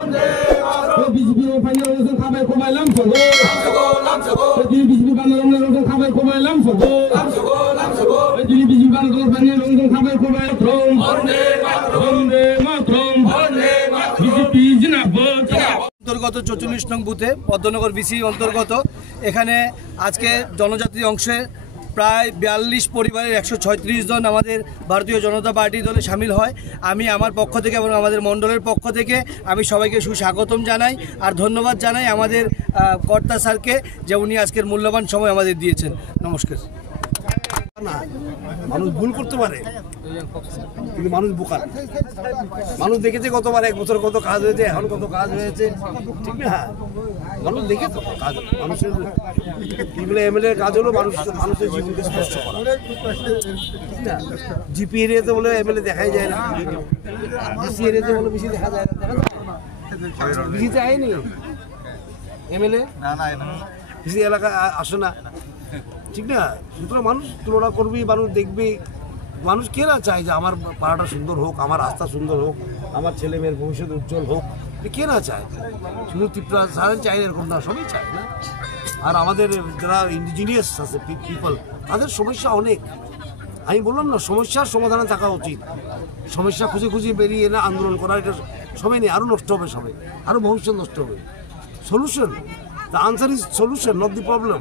BJP final রোজন খাবাই কমাই লামছগো BJP final রোজন খাবাই কমাই লামছগো বিজেপি ফাইনাল রোজন খাবাই কমাই থ্রোম বন্দে মাতরম বিজেপি জিন্দাবাদ। অন্তর্গত 44 নং বুথে পদ্মনগর বিসি অন্তর্গত এখানে আজকে জনজাতি অংশে প্রায় 42 পরিবারের 136 জন আমাদের ভারতীয় জনতা পার্টি দলে সামিল হয়। আমি আমার পক্ষ থেকে এবং আমাদের মণ্ডলের পক্ষ থেকে আমি সবাইকে সুস্বাগতম জানাই আর ধন্যবাদ জানাই আমাদের কর্তা স্যারকে যে উনি আজকের মূল্যবান সময় আমাদের দিয়েছেন। নমস্কার। মানুষ ভুল করতে পারে কিন্তু মানুষ বোকা। মানুষ দেখেছে গতবার 1 বছর কত কাজ হয়েছে, এখন কত কাজ হয়েছে, ঠিক না? মানুষ দেখে তো কাজ, মানুষের এগুলো এমএলএ কাজ হলো মানুষের জীবনকে স্পষ্ট করা, ঠিক না? জিপি এরিয়াতে বলে এমএলএ দেখাই যায় না, ডিসি এরিয়াতে বলে বেশি দেখা যায় না, বেশিতে আয়নি এমএলএ, বেশি এলাকা আসে না, ঠিক না? সুতরাং মানুষ তুলনা করবি, মানুষ দেখবি, মানুষ কে না চায় যে আমার পাড়াটা সুন্দর হোক, আমার রাস্তা সুন্দর হোক, আমার ছেলে মেয়ের ভবিষ্যৎ উজ্জ্বল হোক, কে না চায়? শুধু ত্রিপুরা সাধারণ চায় এরকম না, সবাই চায় না? আর আমাদের যারা ইন্ডিজিনিয়াস আছে পিপল, তাদের সমস্যা অনেক। আমি বললাম না, সমস্যার সমাধানে থাকা উচিত। সমস্যা খুঁজে খুঁজে বেরিয়ে না আন্দোলন করা, এটা সবাই নেই, আরও নষ্ট হবে, সবাই আরও ভবিষ্যৎ নষ্ট হবে। Solution, the answer is solution, not the problem.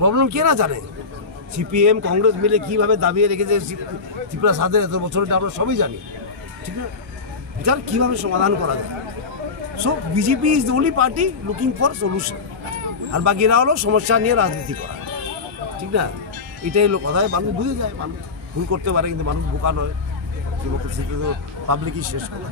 Problem কে না জানে? সিপিএম কংগ্রেস মিলে কীভাবে দাবিয়ে রেখেছে ত্রিপুরা সাদের এত বছর, এটা আমরা সবই জানি, ঠিক না? এটার কীভাবে সমাধান করা যায়? So BJP is the only party looking for solution, আর বাকিরা হলো সমস্যা নিয়ে রাজনীতি করা, ঠিক না? এটাই হলো কথা। মানুষ বুঝে যায়, মানুষ ভুল করতে পারে, কিন্তু মানুষ বোকা নয়। ডেমোক্রেসিতে তো পাবলিকই শেষ করে।